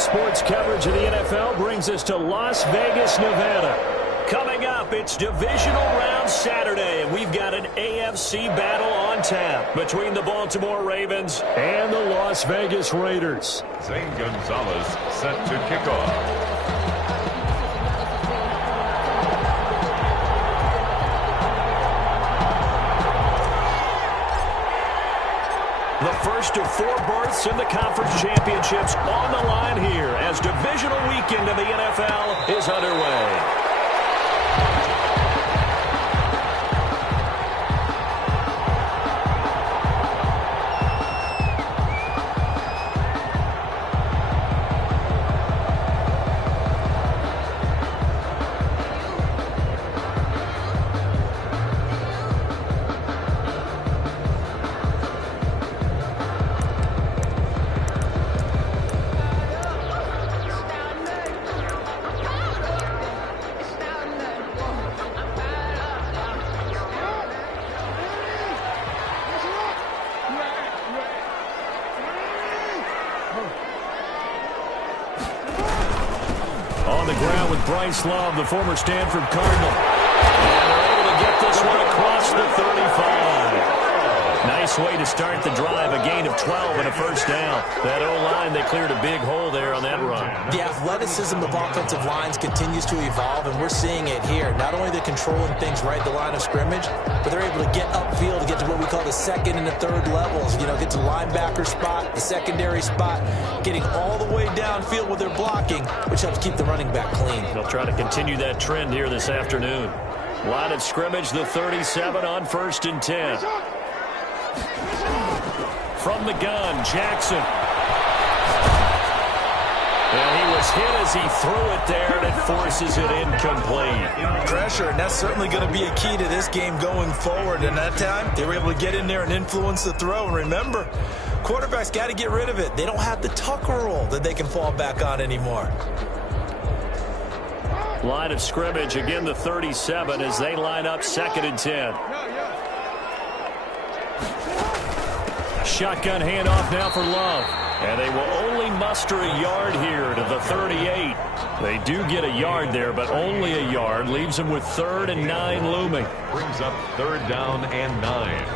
sports coverage of the NFL brings us to Las Vegas, Nevada. Coming up, it's divisional round Saturday, and we've got an AFC battle on tap between the Baltimore Ravens and the Las Vegas Raiders. Zane Gonzalez set to kick off. The first of 4 berths in the conference championships on the line here as divisional weekend of the NFL is underway. On the ground with Bryce Love, the former Stanford Cardinal. And they're able to get this one across the 35. Nice way to start the drive. A gain of 12 and a first down. That O-line, they cleared a big hole there on that run. The athleticism of offensive lines continues to evolve, and we're seeing it here. Not only they're controlling things right at the line of scrimmage, but they're able to get upfield to get to what we call the second and the third levels. You know, get to the linebacker spot, the secondary spot, getting all the way downfield with their blocking, which helps keep the running back clean. They'll try to continue that trend here this afternoon. Line of scrimmage, the 37 on 1st and 10. From the gun, Jackson. And he was hit as he threw it there, and it forces it incomplete. Pressure, and that's certainly going to be a key to this game going forward. And that time, they were able to get in there and influence the throw. And remember, quarterbacks got to get rid of it. They don't have the Tucker rule that they can fall back on anymore. Line of scrimmage, again the 37 as they line up 2nd and 10. Shotgun handoff now for Love. And they will only muster a yard here to the 38. They do get a yard there, but only a yard. Leaves them with 3rd and 9 looming. Brings up 3rd down and 9.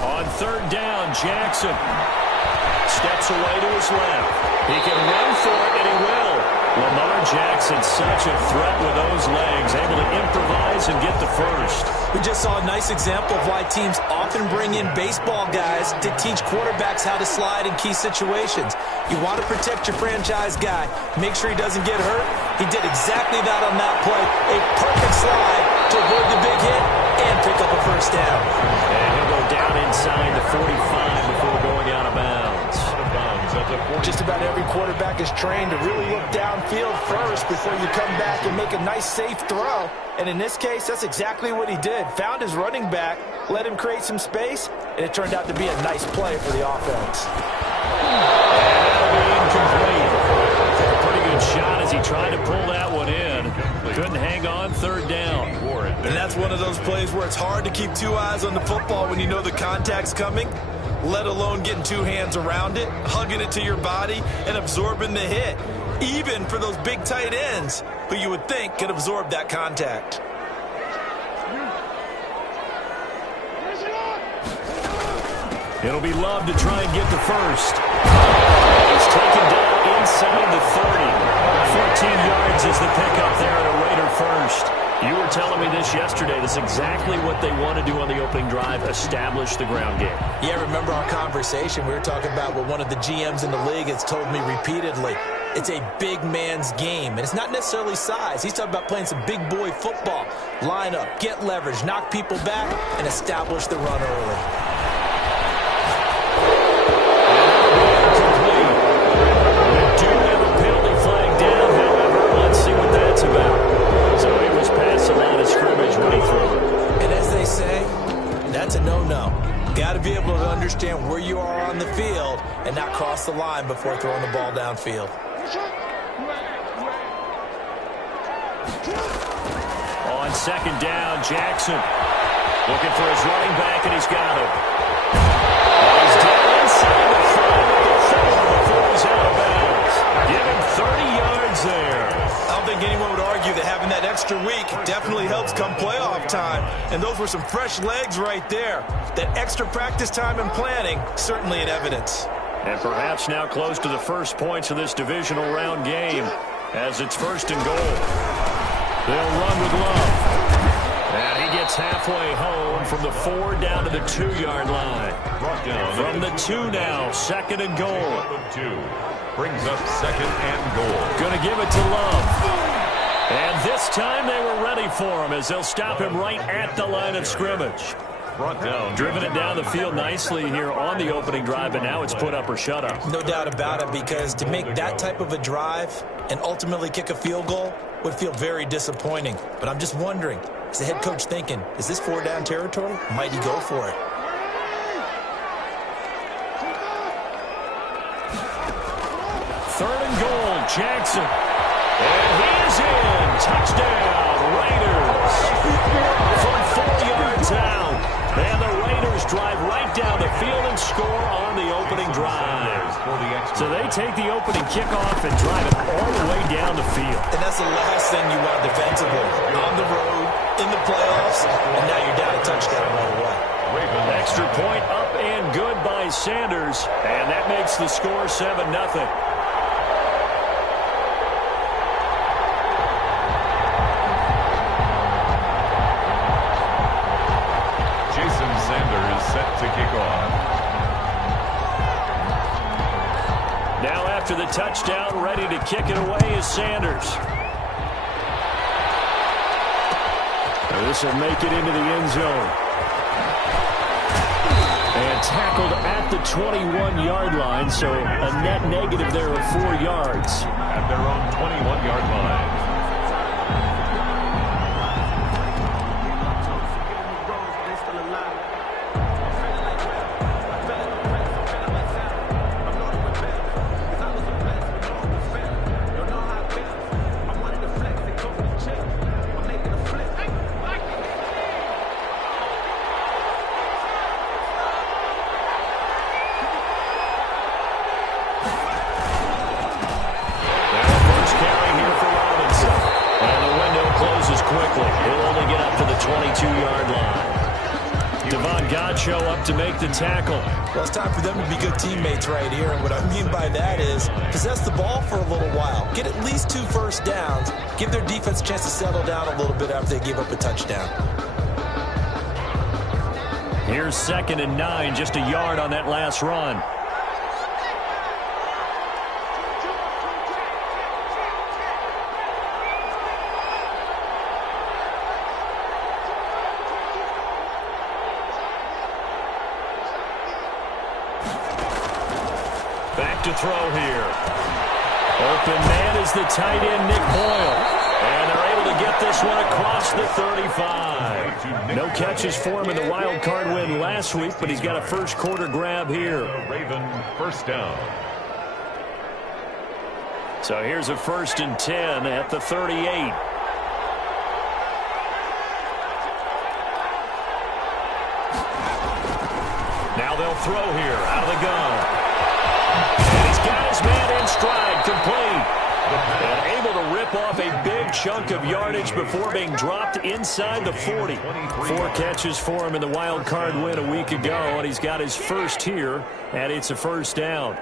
On 3rd down, Jackson steps away to his left. He can run for it, and he will. Lamar Jackson, such a threat with those legs, able to improvise and get the first. We just saw a nice example of why teams often bring in baseball guys to teach quarterbacks how to slide in key situations. You want to protect your franchise guy. Make sure he doesn't get hurt. He did exactly that on that play. A perfect slide to avoid the big hit and pick up a first down. And he'll go down inside the 45 before going out of bounds. Just about every quarterback is trained to really look downfield first before you come back and make a nice, safe throw. And in this case, that's exactly what he did. Found his running back, let him create some space, and it turned out to be a nice play for the offense. Incomplete. A pretty good shot as he tried to pull that one in. Couldn't hang on 3rd down. And that's one of those plays where it's hard to keep 2 eyes on the football when you know the contact's coming, let alone getting 2 hands around it, hugging it to your body, and absorbing the hit, even for those big tight ends who you would think could absorb that contact. It'll be Love to try and get the first. He's taken down inside the 30. 14 yards is the pickup there at a Raider first. You were telling me this yesterday. That's exactly what they want to do on the opening drive, establish the ground game. Yeah, remember our conversation. We were talking about what one of the GMs in the league has told me repeatedly. It's a big man's game, and it's not necessarily size. He's talking about playing some big boy football. Line up, get leverage, knock people back, and establish the run early. About. So he was past the line of scrimmage when he threw it. And as they say, that's a no-no. Got to be able to understand where you are on the field and not cross the line before throwing the ball downfield. On second down, Jackson looking for his running back, and he's got him. He's down inside the 5 at the 4 before he's out of bounds. Give him 30 yards there. I don't think anyone would argue that having that extra week definitely helps come playoff time. And those were some fresh legs right there. That extra practice time and planning, certainly in evidence. And perhaps now close to the first points of this divisional round game as it's 1st and goal. They'll run with Love. And he gets halfway home from the 4 down to the 2-yard line. From the 2 now, 2nd and goal. 2 brings up 2nd and goal. Going to give it to Love. And this time they were ready for him as they'll stop him right at the line of scrimmage. Brought down. Driven it down the field nicely here on the opening drive, but now it's put up or shut up. No doubt about it, because to make that type of a drive and ultimately kick a field goal would feel very disappointing. But I'm just wondering, is the head coach thinking, is this 4-down territory? Might he go for it? Third and goal, Jackson. And he's in. Touchdown, Raiders. From 4 yards out. And the Raiders drive right down the field and score on the opening drive. So they take the opening kickoff and drive it all the way down the field. And that's the last thing you want defensively. On the road, in the playoffs, and now you're down a touchdown right away. Extra point up and good by Sanders. And that makes the score 7-0. Set to kick off. Now after the touchdown, ready to kick it away is Sanders. This will make it into the end zone. And tackled at the 21-yard line, so a net negative there of 4 yards. At their own 21-yard line. To make the tackle. Well, it's time for them to be good teammates right here. And what I mean by that is possess the ball for a little while. Get at least 2 first downs. Give their defense a chance to settle down a little bit after they give up a touchdown. Here's 2nd and 9, just a yard on that last run. To throw here. Open man is the tight end, Nick Boyle. And they're able to get this one across the 35. No catches for him in the wild card win last week, but he's got a first quarter grab here. Raven first down. So here's a 1st and 10 at the 38. Now they'll throw here out of the gun. Got his man in stride, complete. And able to rip off a big chunk of yardage before being dropped inside the 40. 4 catches for him in the wild card win a week ago, and he's got his first here, and it's a first down.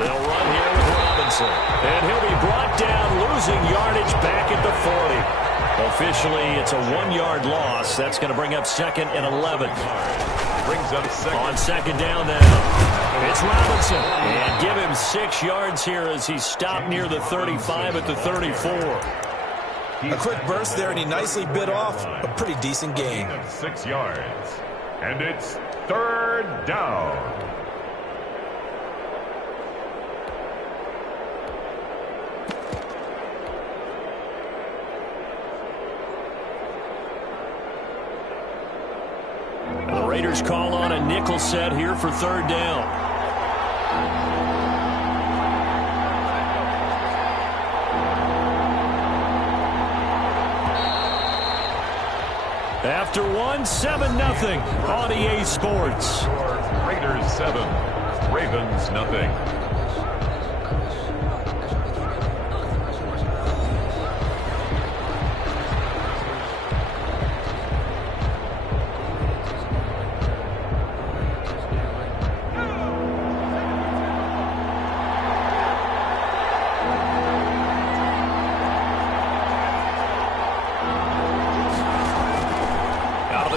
They'll run here with Robinson. And he'll be brought down, losing yardage back at the 40. Officially, it's a 1-yard loss. That's going to bring up 2nd and 11. Brings up 2nd. On 2nd down now. It's Robinson. And give him 6 yards here as he's stopped near the 35 at the 34. A quick burst there, and he nicely bit off a pretty decent gain. 6 yards. And it's 3rd down. Raiders call on a nickel set here for third down. After 7-0 on EA Sports. Raiders 7, Ravens nothing.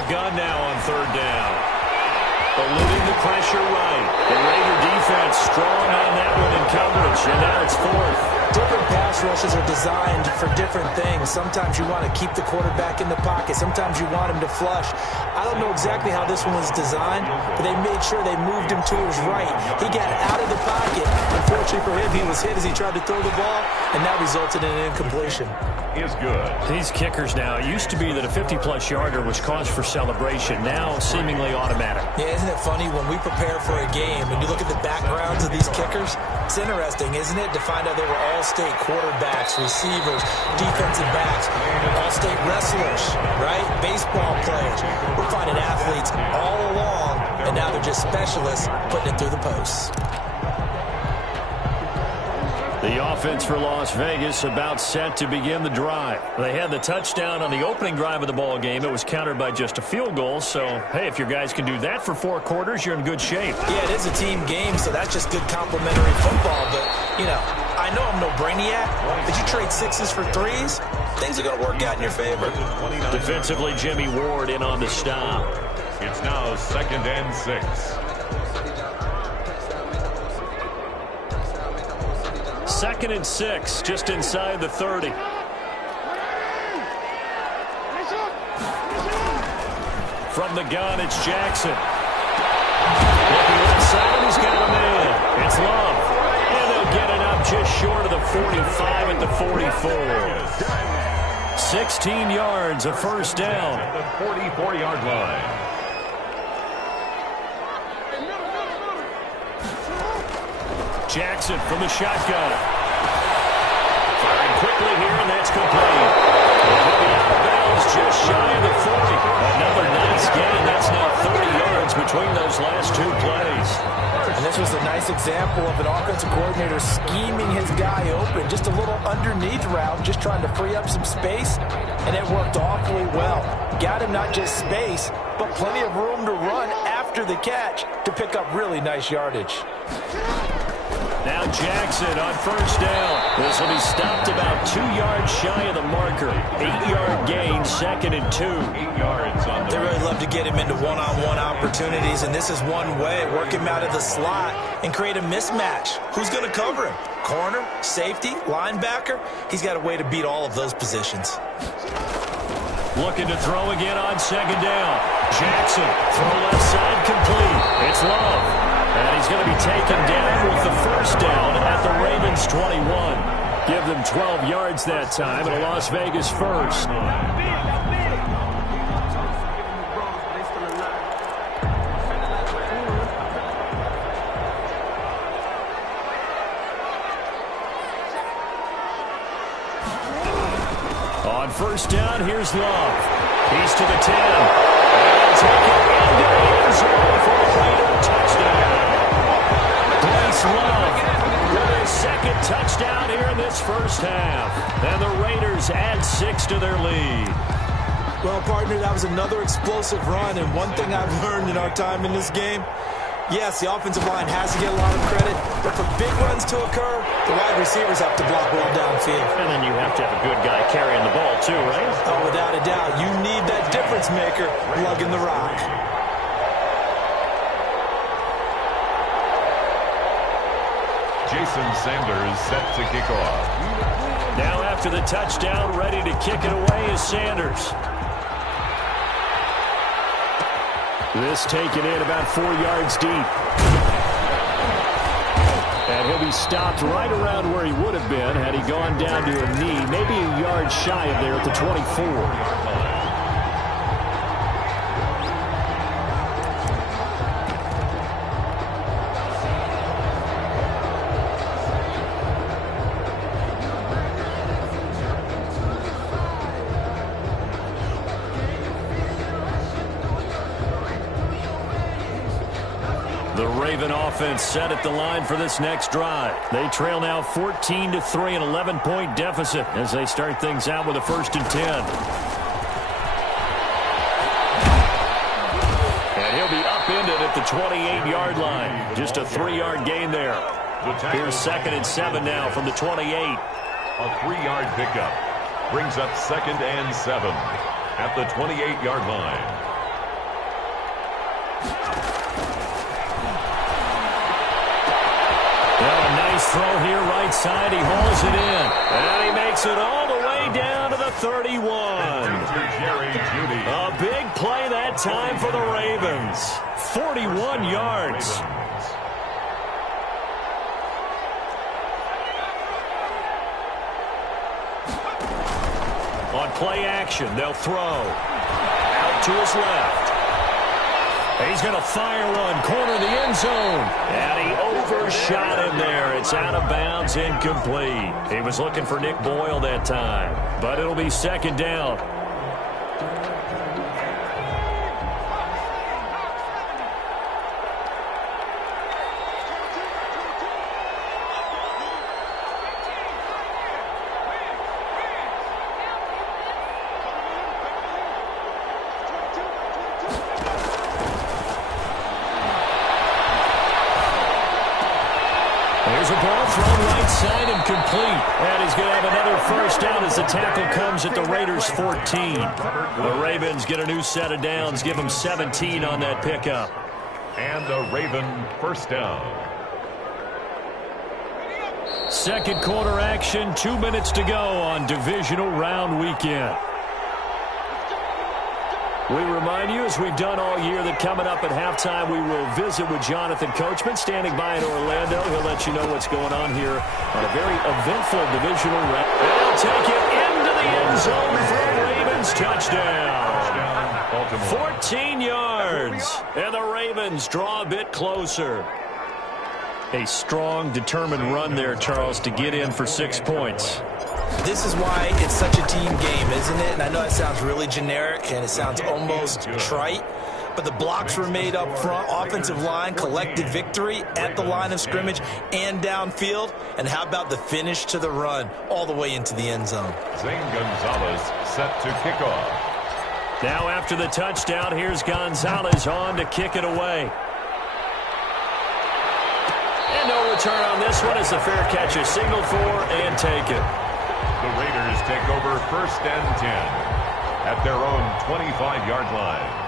Gun now on third down. Eluding the pressure right. The Raider defense strong on that one in coverage, and now it's fourth. Different pass rushes are designed for different things. Sometimes you want to keep the quarterback in the pocket. Sometimes you want him to flush. I don't know exactly how this one was designed, but they made sure they moved him to his right. He got out of the pocket. Unfortunately for him, he was hit as he tried to throw the ball, and that resulted in an incompletion. Is good. These kickers now, it used to be that a 50-plus yarder was cause for celebration. Now seemingly automatic. Yeah, isn't it funny when we prepare for a game, when you look at the backgrounds of these kickers, it's interesting, isn't it, to find out they were all-state quarterbacks, receivers, defensive backs, all-state wrestlers, right? Baseball players. We're finding athletes all along, and now they're just specialists putting it through the posts. The offense for Las Vegas about set to begin the drive. They had the touchdown on the opening drive of the ball game. It was countered by just a field goal. So, hey, if your guys can do that for 4 quarters, you're in good shape. Yeah, it is a team game, so that's just good complimentary football. But, you know, I know I'm no brainiac. But you trade 6s for 3s, things are going to work out in your favor. Defensively, Jimmy Ward in on the stop. It's now 2nd and 6. 2nd and 6, just inside the 30. From the gun, it's Jackson. Looking inside, and he's got a man. It's Love. And they'll get it up just short of the 45 at the 44. 16 yards, a first down. At the 44-yard line. Jackson from the shotgun. Firing quickly here, and that's complete. He'll be out of bounds just shy of the 40. Another nice gain. That's now 30 yards between those last 2 plays. And this was a nice example of an offensive coordinator scheming his guy open. Just a little underneath route, just trying to free up some space, and it worked awfully well. Got him not just space, but plenty of room to run after the catch to pick up really nice yardage. Now Jackson on first down. This will be stopped about 2 yards shy of the marker. 8-yard gain, 2nd and 2. 8 yards on the They really love to get him into one-on-one opportunities, and this is one way. Work him out of the slot and create a mismatch. Who's going to cover him? Corner, safety, linebacker? He's got a way to beat all of those positions. Looking to throw again on 2nd down. Jackson, throw left side complete. It's Love. And he's going to be taken down with the first down at the Ravens 21. Give them 12 yards that time and a Las Vegas first. On first down, here's Love. He's to the 10. And taken into the end zone for a Raider touchdown. Bryce Love with his 2nd touchdown here in this first half. And the Raiders add 6 to their lead. Well, partner, that was another explosive run, and one thing I've learned in our time in this game, yes, the offensive line has to get a lot of credit, but for big runs to occur, the wide receivers have to block well downfield. And then you have to have a good guy carrying the ball too, right? Oh, without a doubt. You need that difference maker lugging the rock. Jason Sanders set to kick off. Now after the touchdown, ready to kick it away is Sanders. This taken in about 4 yards deep. And he'll be stopped right around where he would have been had he gone down to a knee, maybe a yard shy of there at the 24. Raven offense set at the line for this next drive. They trail now 14-3, an 11-point deficit as they start things out with a 1st and 10. And he'll be upended at the 28-yard line. Just a 3-yard gain there. Here's 2nd and 7 now from the 28. A 3-yard pickup brings up 2nd and 7 at the 28-yard line. Well, a nice throw here right side. He hauls it in. And he makes it all the way down to the 31. A big play that time for the Ravens. 41 yards. On play action, they'll throw. Out to his left. He's going to fire one, corner of the end zone. And he overshot him there. It's out of bounds, incomplete. He was looking for Nick Boyle that time. But it'll be 2nd down. There's a ball thrown right side and complete. And he's going to have another 1st down as the tackle comes at the Raiders' 14. The Ravens get a new set of downs, give them 17 on that pickup. And a Raven 1st down. 2nd quarter action, 2 minutes to go on divisional round weekend. We remind you, as we've done all year, that coming up at halftime, we will visit with Jonathan Coachman, standing by in Orlando. He'll let you know what's going on here on a very eventful divisional round. They'll take it into the end zone for a Ravens touchdown. 14 yards, and the Ravens draw a bit closer. A strong, determined run there, Charles, to get in for 6 points. This is why it's such a team game, isn't it? And I know that sounds really generic and it sounds almost trite, but the blocks were made up front. Offensive line collected victory at the line of scrimmage and downfield. And how about the finish to the run all the way into the end zone? Zane Gonzalez set to kick off. Now after the touchdown, here's Gonzalez on to kick it away. And no return on this one as the fair catch is signaled for and taken. The Raiders take over 1st and 10 at their own 25-yard line.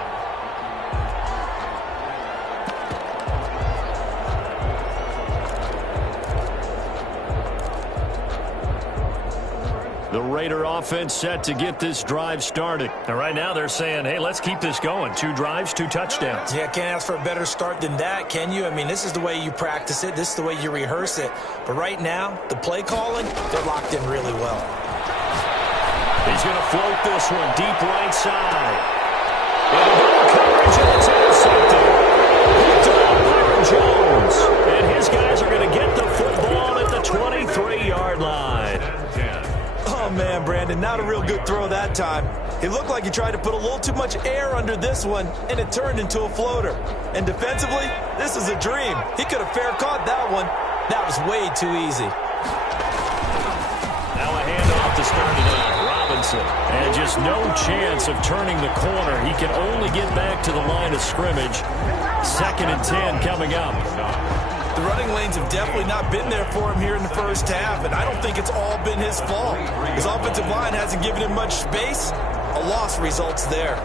The Raider offense set to get this drive started. And right now they're saying, hey, let's keep this going. 2 drives, 2 touchdowns. Yeah, can't ask for a better start than that, can you? I mean, this is the way you practice it. This is the way you rehearse it. But right now, the play calling, they're locked in really well. He's going to float this one deep right side. And coverage, and it's intercepted. Picked up Byron Jones. And his guys are going to get the football at the 23-yard line. Oh, man, Brandon, not a real good throw that time. It looked like he tried to put a little too much air under this one, and it turned into a floater. And defensively, this is a dream. He could have fair caught that one. That was way too easy. Now a handoff to start it out. Robinson. And just no chance of turning the corner. He can only get back to the line of scrimmage. 2nd and 10 coming up. The running lanes have definitely not been there for him here in the first half, and I don't think it's all been his fault. His offensive line hasn't given him much space. A loss results there.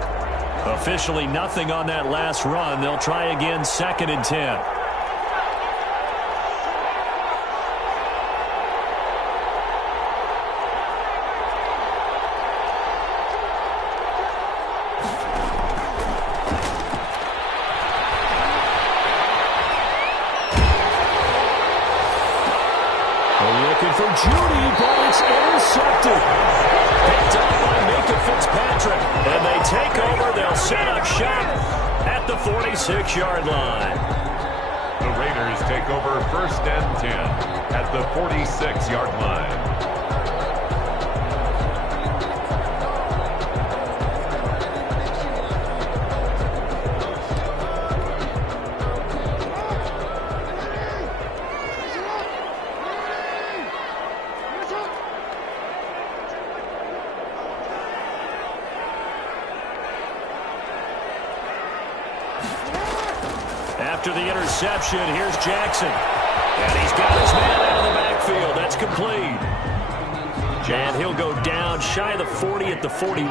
Officially nothing on that last run. They'll try again, 2nd and 10. Looking for Judy, but it's intercepted. Picked up by Minka Fitzpatrick. And they take over. They'll set up shop at the 46-yard line. The Raiders take over 1st and 10 at the 46-yard line. after the interception. Here's Jackson. And he's got his man out of the backfield. That's complete. And he'll go down shy of the 40 at the 41.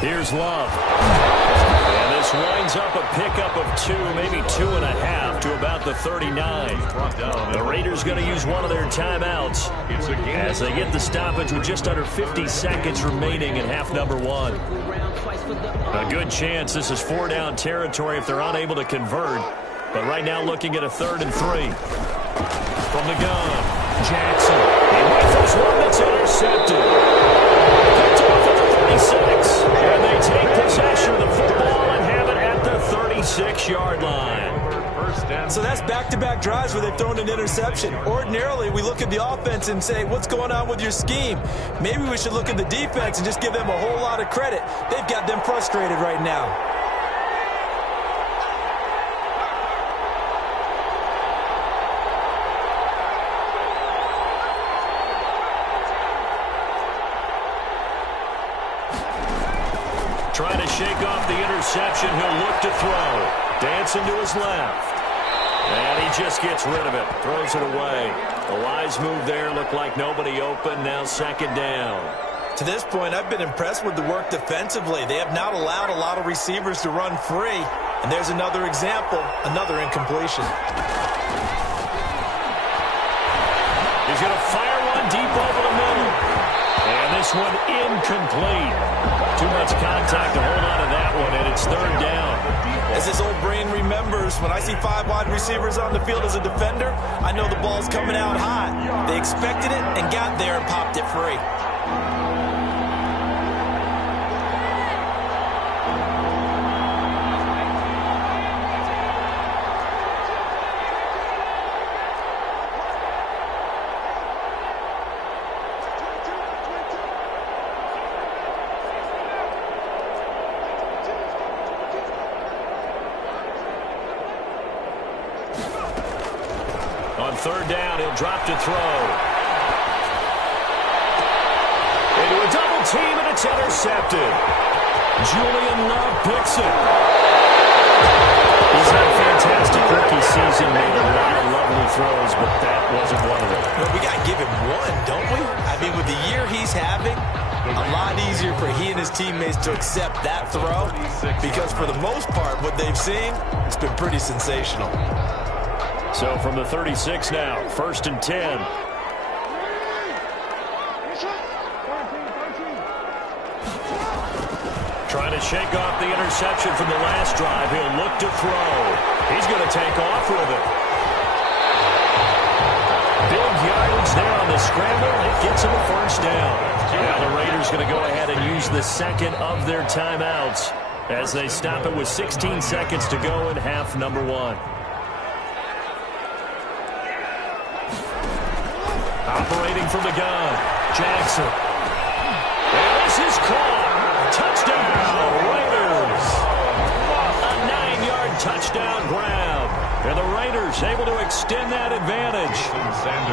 Here's Love. And this winds up a pickup of 2, maybe 2.5 to about the 39. The Raiders going to use one of their timeouts as they get the stoppage with just under 50 seconds remaining in half number 1. A good chance this is 4-down territory if they're unable to convert. But right now looking at a 3rd and 3. From the gun, Jackson. He rifles one that's intercepted. Picked off at the 36. And they take possession of the football and have it at the 36-yard line. So that's back-to-back drives where they've thrown an interception. Ordinarily, we look at the offense and say, what's going on with your scheme? Maybe we should look at the defense and just give them a whole lot of credit. They've got them frustrated right now. Trying to shake off the interception. He'll look to throw. Dancing to his left. And he just gets rid of it. Throws it away. A wise move there. Looked like nobody open. Now 2nd down. To this point, I've been impressed with the work defensively. They have not allowed a lot of receivers to run free. And there's another example, another incompletion. He's going to fire one deep over the middle. And this one incomplete. Too much contact to hold on to that one, and it's 3rd down. As his old brain remembers, when I see 5 wide receivers on the field as a defender, I know the ball's coming out hot. They expected it and got there and popped it free. On 3rd down, he'll drop to throw. Into a double team, and it's intercepted. Julian Love picks it. He's had a fantastic rookie season, made a lot of lovely throws, but that wasn't one of them. Well, we got to give him one, don't we? I mean, with the year he's having, a lot easier for he and his teammates to accept that throw because for the most part, what they've seen, it's been pretty sensational. So from the 36 now, 1st and 10. Trying to shake off the interception from the last drive. He'll look to throw. He's going to take off with it. Big yardage there on the scramble. It gets him a 1st down. Now the Raiders going to go ahead and use the 2nd of their timeouts as they stop it with 16 seconds to go in half number 1. Operating from the gun, Jackson. And this is caught. Touchdown, Raiders. A 9-yard touchdown grab. And the Raiders able to extend that advantage.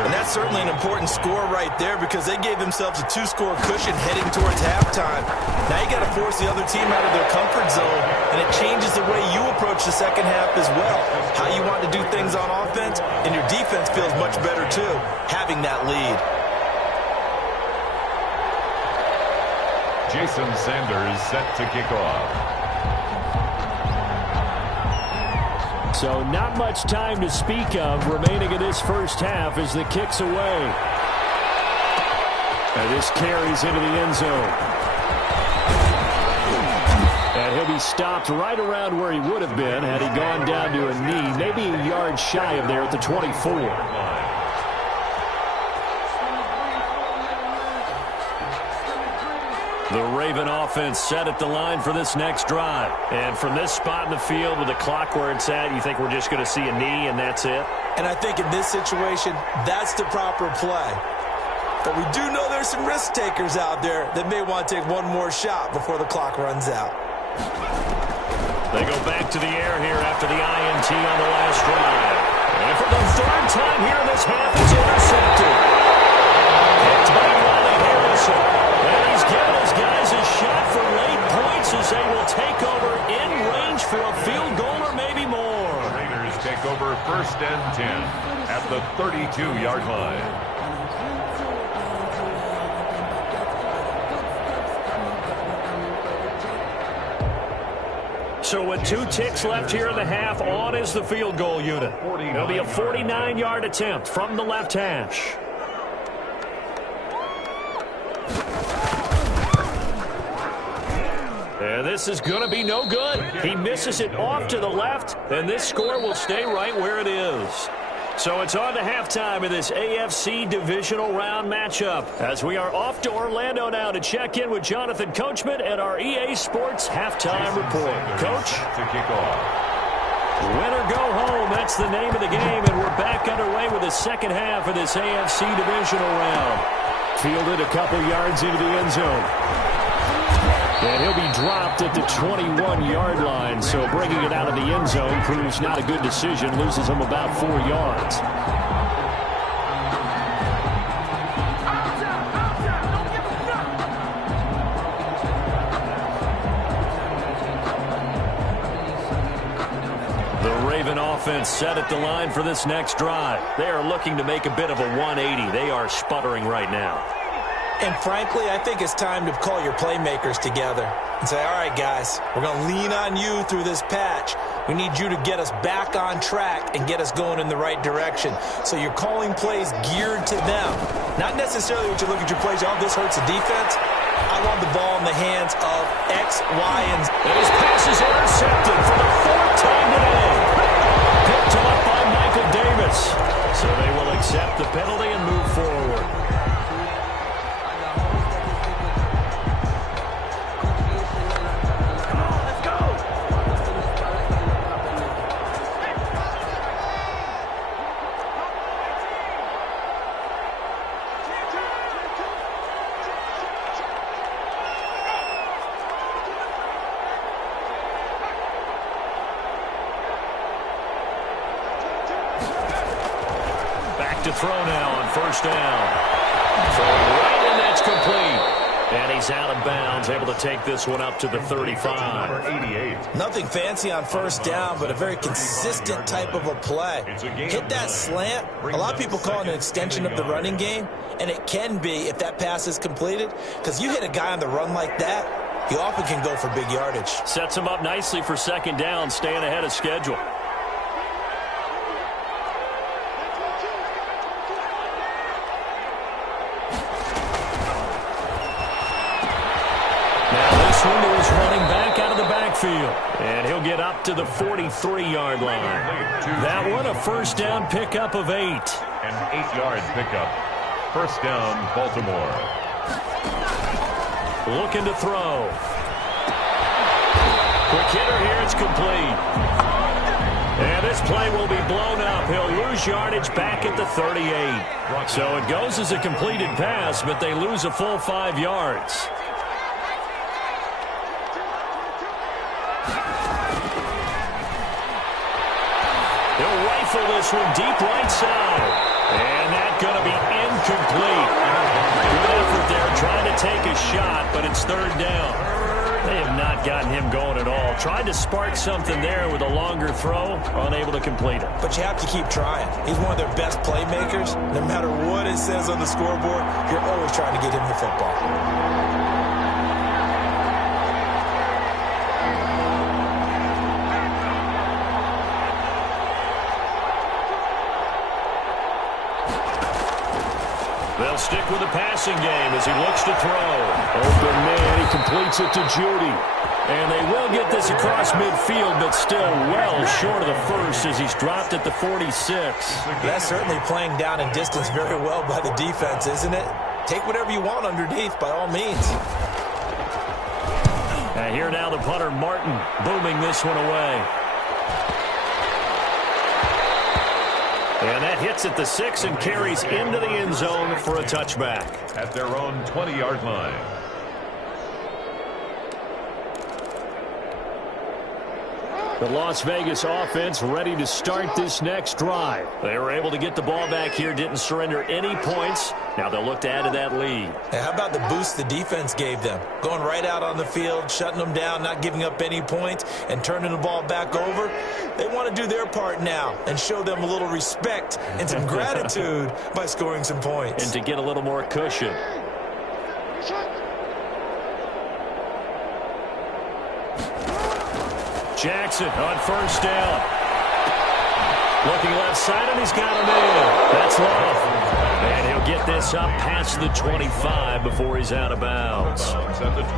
And that's certainly an important score right there because they gave themselves a 2-score cushion heading towards halftime. Now you got to force the other team out of their comfort zone, and it changes the way you approach the second half as well. How you want to do things on offense, and your defense feels much better too, having that lead. Jason Sanders set to kick off. So not much time to speak of remaining in this first half as the kick's away. And this carries into the end zone. And he'll be stopped right around where he would have been had he gone down to a knee, maybe a yard shy of there at the 24. The Raven offense set at the line for this next drive. And from this spot in the field with the clock where it's at, you think we're just going to see a knee and that's it? And I think in this situation, that's the proper play. But we do know there's some risk takers out there that may want to take one more shot before the clock runs out. They go back to the air here after the INT on the last drive. And for the 3rd time here in this half, it's intercepted. Picked by Riley Harrison. And he's given his guys a shot for late points as they will take over in range for a field goal. and 10 at the 32-yard line. So with 2 ticks left here in the half, on is the field goal unit. It'll be a 49-yard attempt from the left hash. And this is going to be no good. He misses it off to the left, and this score will stay right where it is. So it's on to halftime in this AFC divisional round matchup as we are off to Orlando now to check in with Jonathan Coachman and our EA Sports halftime report. Coach? To kick off. Win or go home, that's the name of the game, and we're back underway with the second half of this AFC divisional round. Fielded a couple yards into the end zone. And he'll be dropped at the 21-yard line, so bringing it out of the end zone proves not a good decision, loses him about 4 yards. The Raven offense set at the line for this next drive. They are looking to make a bit of a 180. They are sputtering right now. And frankly, I think it's time to call your playmakers together and say, all right, guys, we're going to lean on you through this patch. We need you to get us back on track and get us going in the right direction. So you're calling plays geared to them. Not necessarily what you look at your plays, oh, this hurts the defense. I want the ball in the hands of X, Y, and Z. And his pass is intercepted for the 4th time today. Picked off by Michael Davis. So they will accept the penalty and move forward. To throw now on first down. Throwing right, and that's complete. And he's out of bounds, able to take this one up to the 35. Number 88. Nothing fancy on first down, but a very consistent type of a play. Hit that slant. A lot of people call it an extension of the running game, and it can be if that pass is completed, because you hit a guy on the run like that, he often can go for big yardage. Sets him up nicely for second down, staying ahead of schedule. And he'll get up to the 43-yard line. That one a first down pickup of 8. An 8-yard pickup. First down, Baltimore. Looking to throw. Quick hitter here, it's complete. And this play will be blown up. He'll lose yardage back at the 38. So it goes as a completed pass, but they lose a full 5 yards. He'll rifle this one deep right side. And that's going to be incomplete. Good effort there, trying to take a shot, but it's third down. They have not gotten him going at all. Tried to spark something there with a longer throw, unable to complete it. But you have to keep trying. He's one of their best playmakers. No matter what it says on the scoreboard, you're always trying to get him the football. They'll stick with the passing game as he looks to throw. Open man, he completes it to Judy. And they will get this across midfield, but still well short of the first as he's dropped at the 46. That's certainly playing down in distance very well by the defense, isn't it? Take whatever you want underneath, by all means. And here now the punter, Martin, booming this one away. And that hits at the 6 and carries into the end zone for a touchback. At their own 20-yard line. The Las Vegas offense ready to start this next drive. They were able to get the ball back here, didn't surrender any points. Now they'll look to add to that lead. Hey, how about the boost the defense gave them? Going right out on the field, shutting them down, not giving up any points, and turning the ball back over. They want to do their part now and show them a little respect and some gratitude by scoring some points. And to get a little more cushion. Jackson on first down. Looking left side, and he's got him in. That's Love. And he'll get this up past the 25 before he's out of bounds.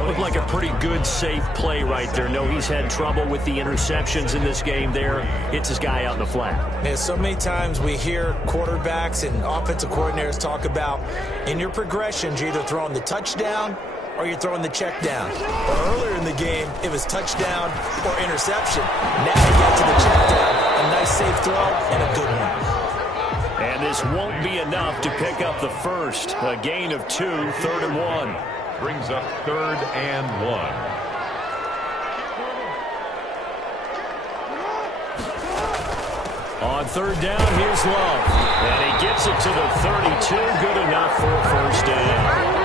Looked like a pretty good, safe play right there. No, he's had trouble with the interceptions in this game there. Hits his guy out in the flat. Man, so many times we hear quarterbacks and offensive coordinators talk about in your progressions, you're either throwing the touchdown or you're throwing the check down. Or earlier in the game, it was touchdown or interception. Now you get to the check down. A nice safe throw and a good one. And this won't be enough to pick up the first. A gain of 2, 3rd and 1. Brings up 3rd and 1. On 3rd down, here's Love. And he gets it to the 32. Good enough for a first down.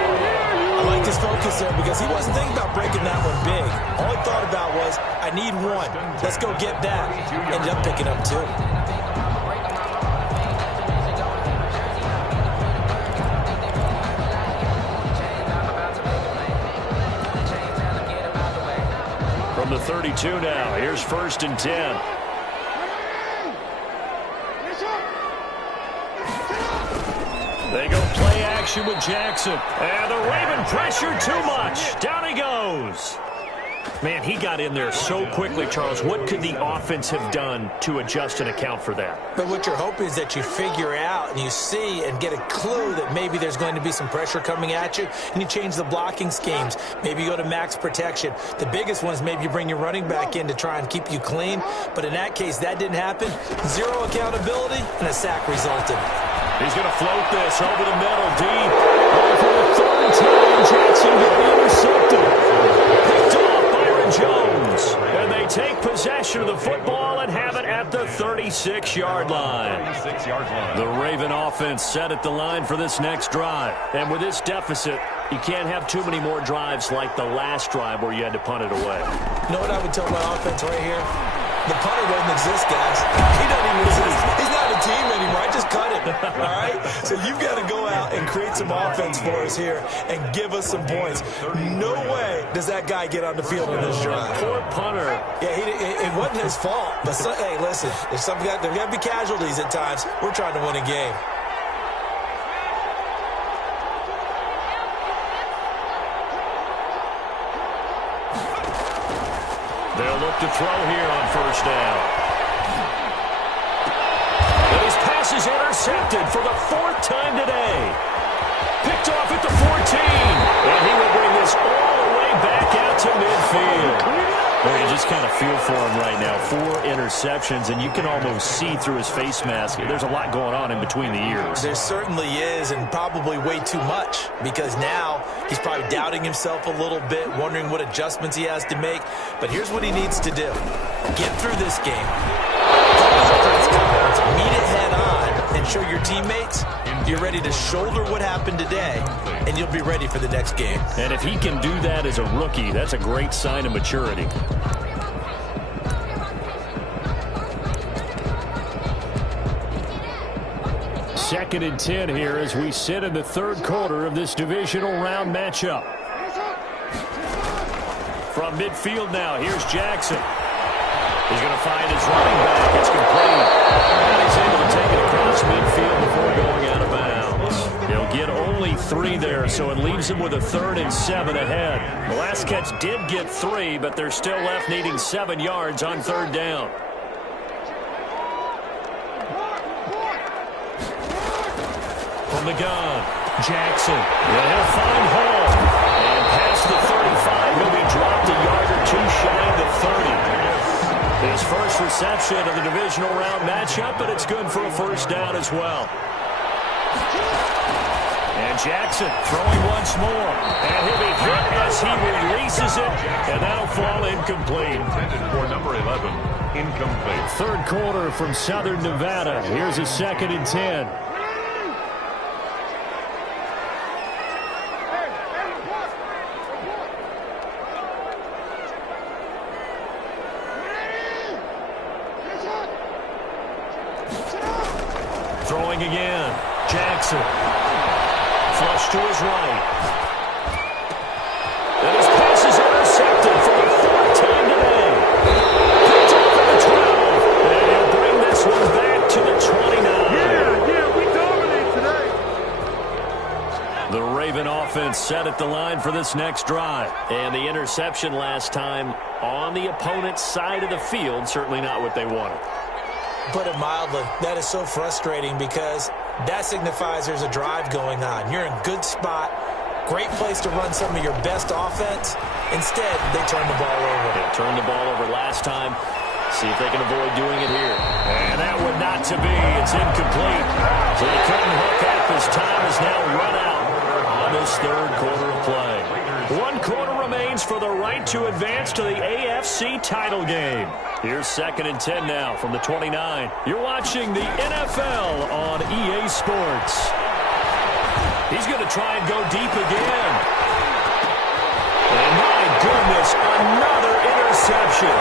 I liked his focus there because he wasn't thinking about breaking that one big. All he thought about was, I need one. Let's go get that. Ended up picking up 2. From the 32 now, here's 1st and 10. They go play action with Jackson. And the Raven pressure too much. Down he goes. Man, he got in there so quickly, Charles. What could the offense have done to adjust and account for that? But what you're hoping is that you figure out and you see and get a clue that maybe there's going to be some pressure coming at you, and you change the blocking schemes. Maybe you go to max protection. The biggest one is maybe you bring your running back in to try and keep you clean. But in that case, that didn't happen. 0 accountability, and a sack resulted. He's going to float this over the middle, deep. For the 3rd time, Jackson getting intercepted. Picked off Byron Jones. And they take possession of the football and have it at the 36-yard line. 36-yard line. The Raven offense set at the line for this next drive. And with this deficit, you can't have too many more drives like the last drive where you had to punt it away. You know what I would tell my offense right here? The punter doesn't exist, guys. He doesn't even exist. He's not a team anymore. I just cut him. All right? So you've got to go out and create some offense for us here and give us some points. No way does that guy get on the field in this drive. Poor punter. Yeah, it wasn't his fault. But, hey, listen, there's got to be casualties at times. We're trying to win a game. They'll look to throw here on 1st down. And his pass is intercepted for the 4th time today. Picked off at the 14. And he will bring this all the way back out to midfield. Well, you just kind of feel for him right now. 4 interceptions, and you can almost see through his face mask. There's a lot going on in between the ears. There certainly is, and probably way too much, because now he's probably doubting himself a little bit, wondering what adjustments he has to make. But here's what he needs to do. Get through this game. Meet it head on and show your teammates you're ready to shoulder what happened today, and you'll be ready for the next game. And if he can do that as a rookie, that's a great sign of maturity. Second and 10 here as we sit in the 3rd quarter of this divisional round matchup. From midfield now, here's Jackson. He's going to find his running back. It's complete. And he's able to take it across midfield before going out of bounds. He'll get only 3 there, so it leaves him with a 3rd and 7 ahead. The last catch did get 3, but they're still left needing 7 yards on 3rd down. From the gun, Jackson. And he'll find Hall. And past the 35, he'll be dropped a yard or 2 shy of the 30. His first reception of the divisional round matchup, but it's good for a 1st down as well. And Jackson throwing once more. And he'll be hit as he releases it, and that'll fall incomplete. Intended for number 11. incomplete. Third quarter from Southern Nevada. Here's a 2nd and 10. Throwing again. Jackson. Flush to his right. And his pass is intercepted for the 4th time today. Picked up at the 12. And he'll bring this one back to the 29. Yeah, we dominate today. The Raven offense set at the line for this next drive. And the interception last time on the opponent's side of the field. Certainly not what they wanted. Put it mildly, that is so frustrating because that signifies there's a drive going on. You're in a good spot, great place to run some of your best offense. Instead, they turn the ball over. They turned the ball over last time. See if they can avoid doing it here. And that one not to be. It's incomplete. So they couldn't hook up as time is now run out on this third quarter of play. 1 quarter remains for the right to advance to the AFC title game. Here's 2nd and 10 now from the 29. You're watching the NFL on EA Sports. He's going to try and go deep again. And my goodness, another interception.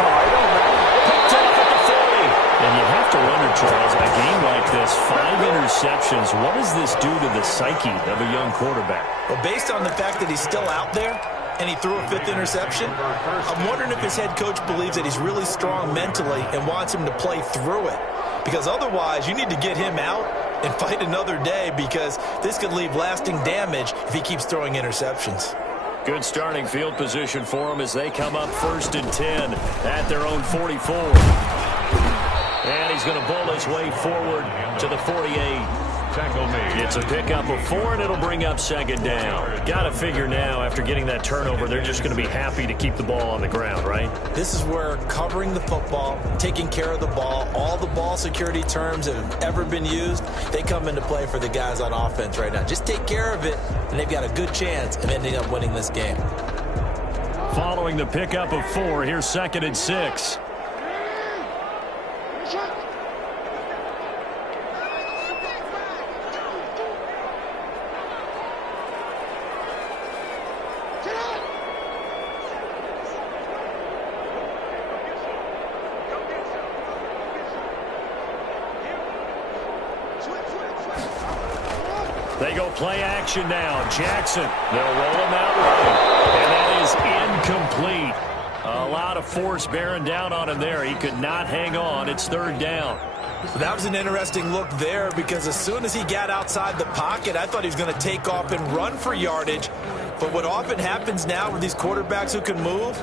Picked off at the 40. And you have to wonder, Charles, a game like this, 5 interceptions, what does this do to the psyche of a young quarterback? Well, based on the fact that he's still out there, and he threw a 5th interception, I'm wondering if his head coach believes that he's really strong mentally and wants him to play through it. Because otherwise, you need to get him out and fight another day because this could leave lasting damage if he keeps throwing interceptions. Good starting field position for him as they come up 1st and 10 at their own 44. And he's going to bowl his way forward to the 48. Tackle made. It's a pickup of 4, and it'll bring up 2nd down. Got to figure now, after getting that turnover, they're just going to be happy to keep the ball on the ground, right? This is where covering the football, taking care of the ball, all the ball security terms that have ever been used, they come into play for the guys on offense right now. Just take care of it, and they've got a good chance of ending up winning this game. Following the pickup of 4, here's 2nd and 6. They go play action now. Jackson, they'll roll him out right. And that is incomplete. A lot of force bearing down on him there. He could not hang on. It's 3rd down. That was an interesting look there because as soon as he got outside the pocket, I thought he was going to take off and run for yardage. But what often happens now with these quarterbacks who can move,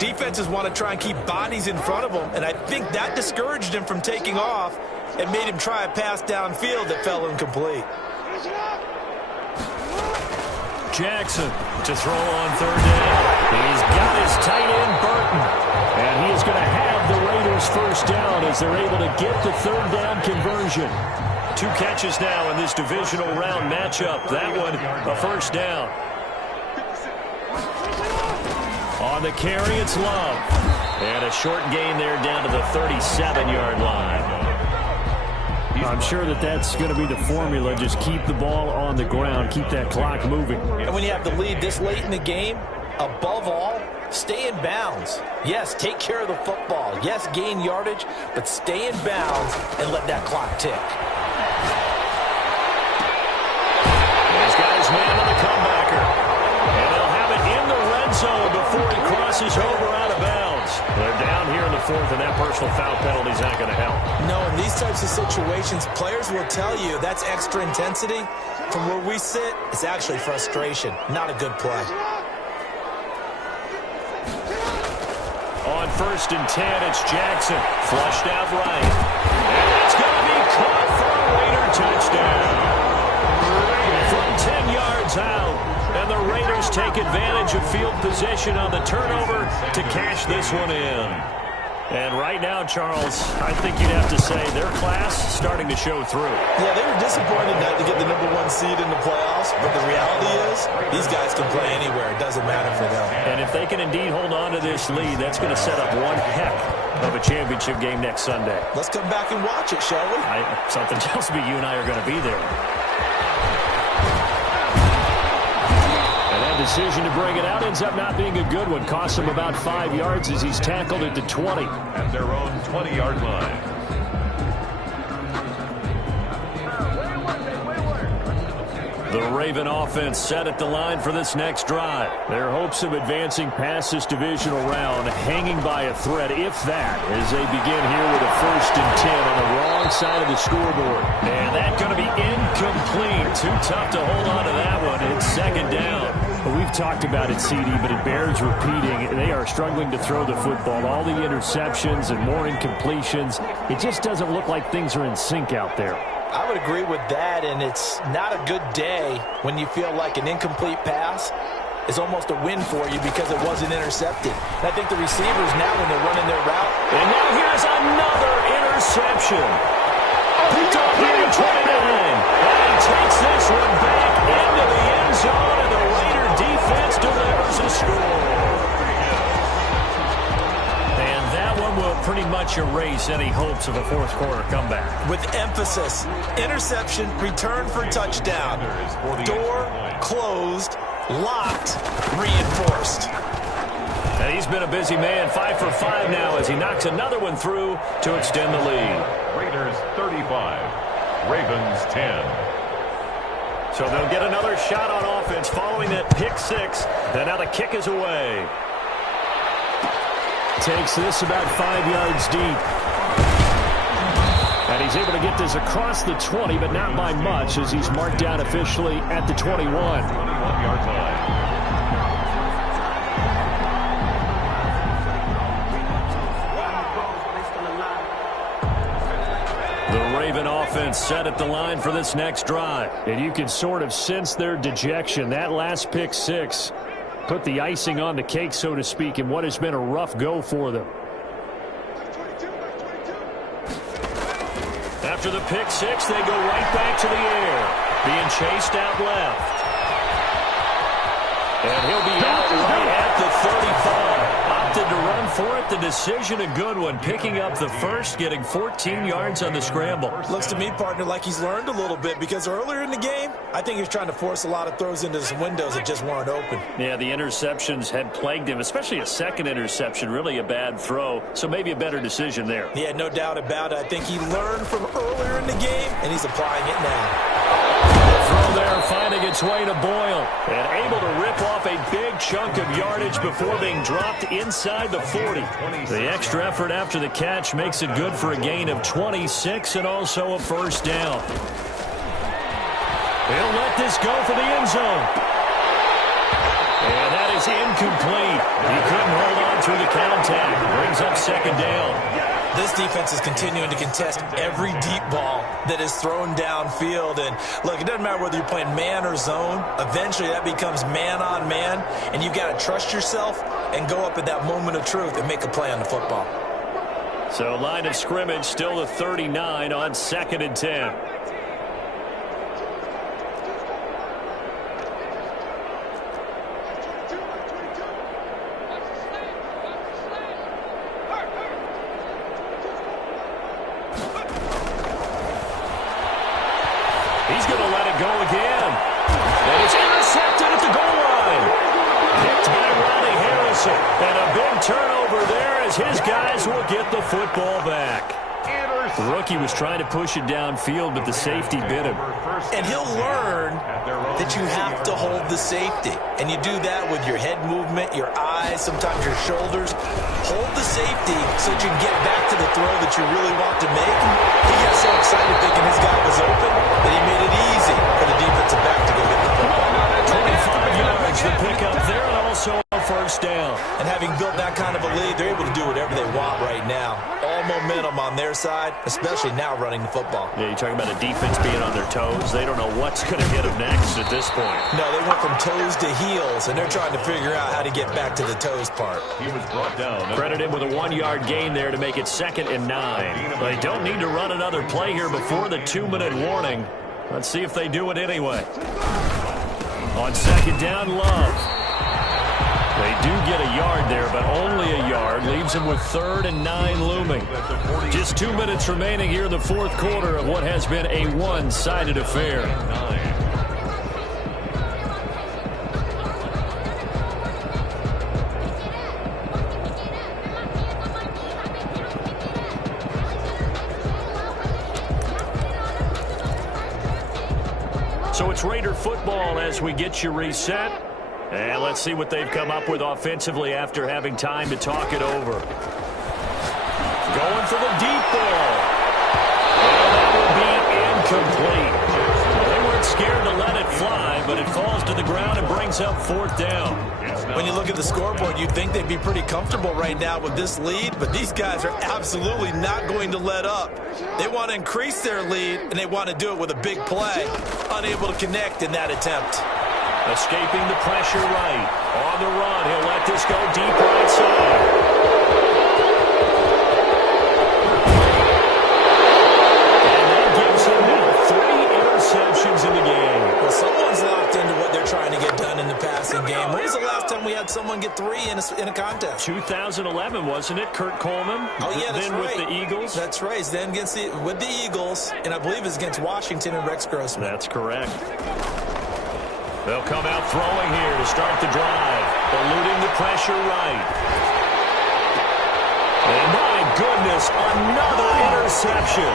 defenses want to try and keep bodies in front of them. And I think that discouraged him from taking off and made him try a pass downfield that fell incomplete. Jackson to throw on 3rd down. He's got his tight end, Burton. And he is going to have the Raiders 1st down as they're able to get the 3rd down conversion. 2 catches now in this divisional round matchup. That one, a 1st down. On the carry, it's Love. And a short gain there down to the 37-yard line. I'm sure that that's going to be the formula. Just keep the ball on the ground. Keep that clock moving. And when you have the lead this late in the game, above all, stay in bounds. Yes, take care of the football. Yes, gain yardage, but stay in bounds and let that clock tick. He's got his man on the comebacker. And they'll have it in the red zone before he crosses over out of bounds. They're down here in the 4th, and that personal foul penalty is not going to help. No, in these types of situations, players will tell you that's extra intensity. From where we sit, it's actually frustration, not a good play. On 1st and 10, it's Jackson. Flushed out right. And it's going to be caught for a Raider touchdown. From 10 yards out. And the Raiders take advantage of field position on the turnover to cash this one in. And right now, Charles, I think you'd have to say their class starting to show through. Yeah, they were disappointed not to get the #1 seed in the playoffs, but the reality is these guys can play anywhere. It doesn't matter for them. And if they can indeed hold on to this lead, that's going to set up one heck of a championship game next Sunday. Let's come back and watch it, shall we? Something tells me you and I are going to be there. And that decision to bring it out ends up not being a good one. Costs him about 5 yards as he's tackled at the 20. At their own 20-yard line. The Raven offense set at the line for this next drive. Their hopes of advancing past this divisional round hanging by a thread, if that, as they begin here with a 1st and 10 on the wrong side of the scoreboard. And that's going to be incomplete. Too tough to hold on to that one. It's 2nd down. Well, we've talked about it, CD, but it bears repeating. They are struggling to throw the football. All the interceptions and more incompletions. It just doesn't look like things are in sync out there. I would agree with that, and it's not a good day when you feel like an incomplete pass is almost a win for you because it wasn't intercepted. And I think the receivers now, when they're running their route. And now here's another interception. Picked off here at 29. And he takes this one back into the end zone, and the Raider defense delivers a score. And that one will pretty much erase any hopes of a fourth quarter comeback. With emphasis, interception, return for touchdown. Door closed, locked, reinforced. And he's been a busy man, 5 for 5 now as he knocks another one through to extend the lead. Raiders 35, Ravens 10. So they'll get another shot on offense following that pick 6. And now the kick is away. Takes this about 5 yards deep. And he's able to get this across the 20, but not by much as he's marked down officially at the 21. 21-yard line. The Raven offense set at the line for this next drive. And you can sort of sense their dejection. That last pick 6 put the icing on the cake, so to speak, in what has been a rough go for them. After the pick 6, they go right back to the air, being chased out left. And he'll be out right at the 35. Opted to run for it. The decision a good one. Picking up the first, getting 14 yards on the scramble. Looks to me, partner, like he's learned a little bit because earlier in the game, I think he was trying to force a lot of throws into some windows that just weren't open. Yeah, the interceptions had plagued him, especially a second interception, really a bad throw. So maybe a better decision there. Yeah, no doubt about it. I think he learned from earlier in the game, and he's applying it now. Throw there, finding its way to Boyle. And able to rip off a big chunk of yardage before being dropped inside the 40. The extra effort after the catch makes it good for a gain of 26 and also a first down. He'll let this go for the end zone. And that is incomplete. He couldn't hold on through the contact. Brings up 2nd down. This defense is continuing to contest every deep ball that is thrown downfield. And look, it doesn't matter whether you're playing man or zone. Eventually, that becomes man on man. And you've got to trust yourself and go up at that moment of truth and make a play on the football. So line of scrimmage still the 39 on 2nd and 10. He's going to let it go again. And it's intercepted at the goal line. Picked by Ronnie Harrison. And a big turnover there as his guys will get the football back. The rookie was trying to push it downfield, but the safety bit him. And he'll learn that you have to hold the safety. And you do that with your head movement, your eyes, sometimes your shoulders. Hold the safety so that you can get back to the throw that you really want to make. He got so excited thinking his guy was open that he made it easy for the defensive back to go get the football. 25 yards to pick up there and also a first down. And having built that kind of a lead, they're able to do whatever they want right now. All momentum on their side, especially now running the football. Yeah, you're talking about a defense being on their toes. They don't know what's going to hit them next at this point. No, they went from toes to heels, and they're trying to figure out how to get back to the toes part. He was brought down. Credit him with a 1-yard gain there to make it 2nd and 9. They don't need to run another play here before the 2-minute warning. Let's see if they do it anyway. On second down, Love. They do get a yard there, but only a yard. Leaves them with 3rd and 9 looming. Just 2 minutes remaining here in the fourth quarter of what has been a one-sided affair. So it's Raider football as we get you reset. And let's see what they've come up with offensively after having time to talk it over. Going for the deep ball. And that will be incomplete. They weren't scared to let it fly, but it falls to the ground and brings up 4th down. When you look at the scoreboard, you'd think they'd be pretty comfortable right now with this lead, but these guys are absolutely not going to let up. They want to increase their lead, and they want to do it with a big play. Unable to connect in that attempt. Escaping the pressure right. On the run, he'll let this go deep right side. And that gives him now 3 interceptions in the game. Well, someone's locked into what they're trying to get done in the passing game. When was the last time we had someone get 3 in a contest? 2011, wasn't it? Kurt Coleman. Oh, yeah, that's then right. with the Eagles. That's right. Then with the Eagles, and I believe it's against Washington and Rex Grossman. That's correct. They'll come out throwing here to start the drive. Eluding the pressure right. And my goodness, another interception.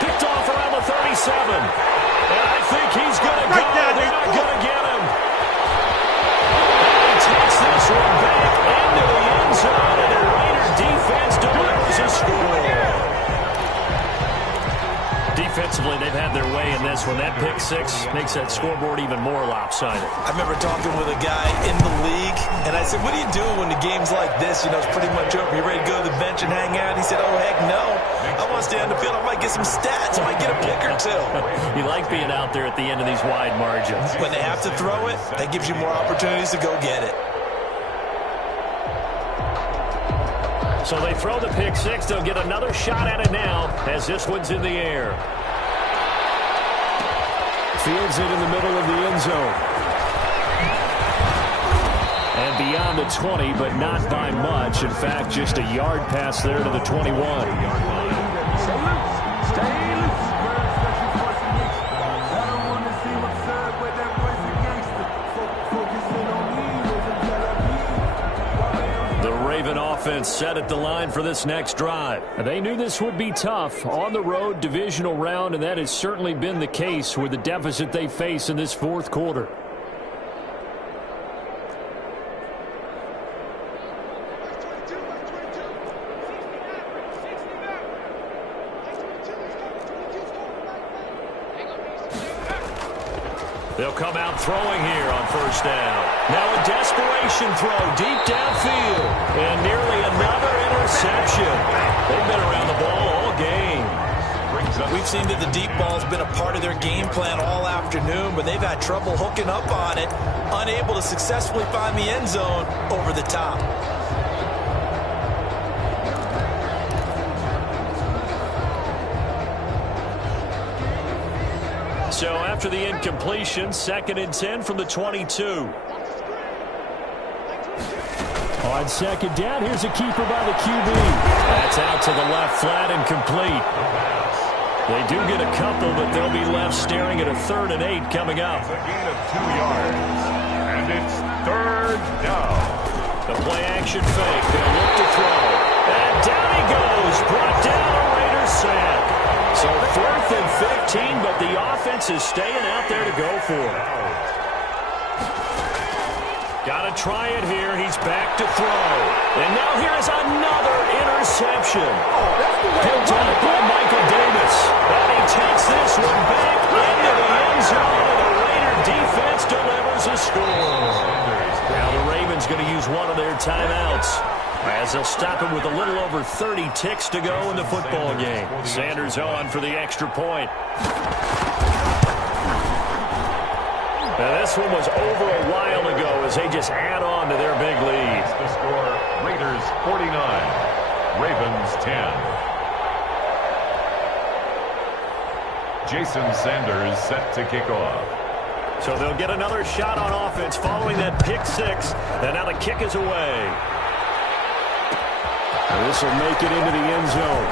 Picked off around the 37. And I think he's going to go. They're not going to get him. And he takes this one back into the end zone, and the Raider defense delivers a score. Defensively, they've had their way in this one. That pick 6 makes that scoreboard even more lopsided. I remember talking with a guy in the league, and I said, what do you do when the game's like this? You know, it's pretty much over. You ready to go to the bench and hang out? He said, oh, heck no. I want to stay on the field. I might get some stats. I might get a pick or 2. You like being out there at the end of these wide margins. When they have to throw it, that gives you more opportunities to go get it. So they throw the pick 6. They'll get another shot at it now as this one's in the air. Fields it in the middle of the end zone. And beyond the 20, but not by much. In fact, just a yard pass there to the 21. Offense set at the line for this next drive. They knew this would be tough on the road divisional round, and that has certainly been the case with the deficit they face in this fourth quarter. They'll come out throwing here on first down. Now a desperation throw deep downfield. And nearly another interception. They've been around the ball all game. We've seen that the deep ball's been a part of their game plan all afternoon, but they've had trouble hooking up on it, unable to successfully find the end zone over the top. So after the incompletion, 2nd and 10 from the 22. On second down, here's a keeper by the QB. That's out to the left, flat and complete. They do get a couple, but they'll be left staring at a 3rd and 8 coming up. A gain of 2 yards, and it's 3rd down. The play action fake. They'll look to throw. And down he goes. Brought down a Raiders sack. So 4th and 15, but the offense is staying out there to go for it. Got to try it here. He's back to throw. And now here is another interception. Picked up by Michael Davis. And he takes this one back into the end zone, and the Raider defense delivers a score. Now the Ravens going to use one of their timeouts, as they'll stop him with a little over 30 ticks to go in the football game. Sanders on for the extra point. Now this one was over a while ago as they just add on to their big lead. The score, Raiders 49, Ravens 10. Jason Sanders set to kick off. So they'll get another shot on offense following that pick six. And now the kick is away. And this will make it into the end zone.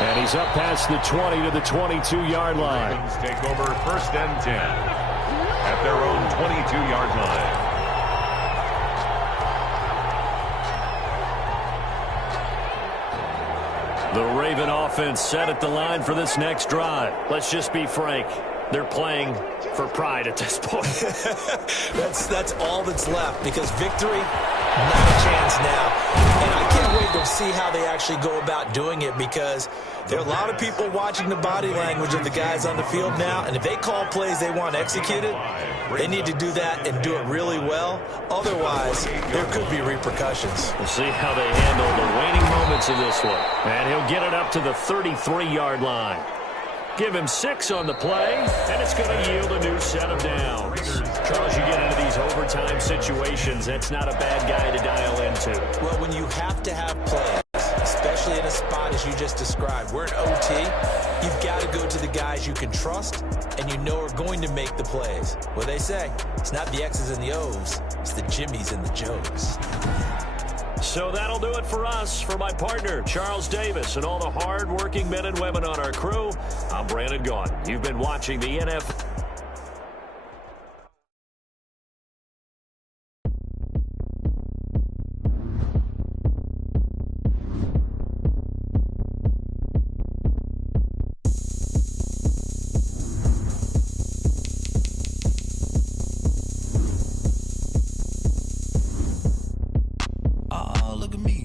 And he's up past the 20 to the 22-yard line. Ravens take over 1st and 10 at their own 22-yard line. The Raven offense set at the line for this next drive. Let's just be frank. They're playing for pride at this point. That's all that's left, because victory, not a chance now. And I can't wait to see how they actually go about doing it, because there are a lot of people watching the body language of the guys on the field now, and if they call plays they want executed, they need to do that and do it really well. Otherwise, there could be repercussions. We'll see how they handle the waning moments of this one. And he'll get it up to the 33-yard line. Give him 6 on the play, and it's going to yield a new set of downs. Charles, you get into these overtime situations, that's not a bad guy to dial into. Well, when you have to have plays, especially in a spot as you just described, we're in OT, you've got to go to the guys you can trust and you know are going to make the plays. What they say, it's not the X's and the O's, it's the Jimmies and the Joes. So that'll do it for us. For my partner, Charles Davis, and all the hard-working men and women on our crew, I'm Brandon Gaughan. You've been watching the NFL. Look at me.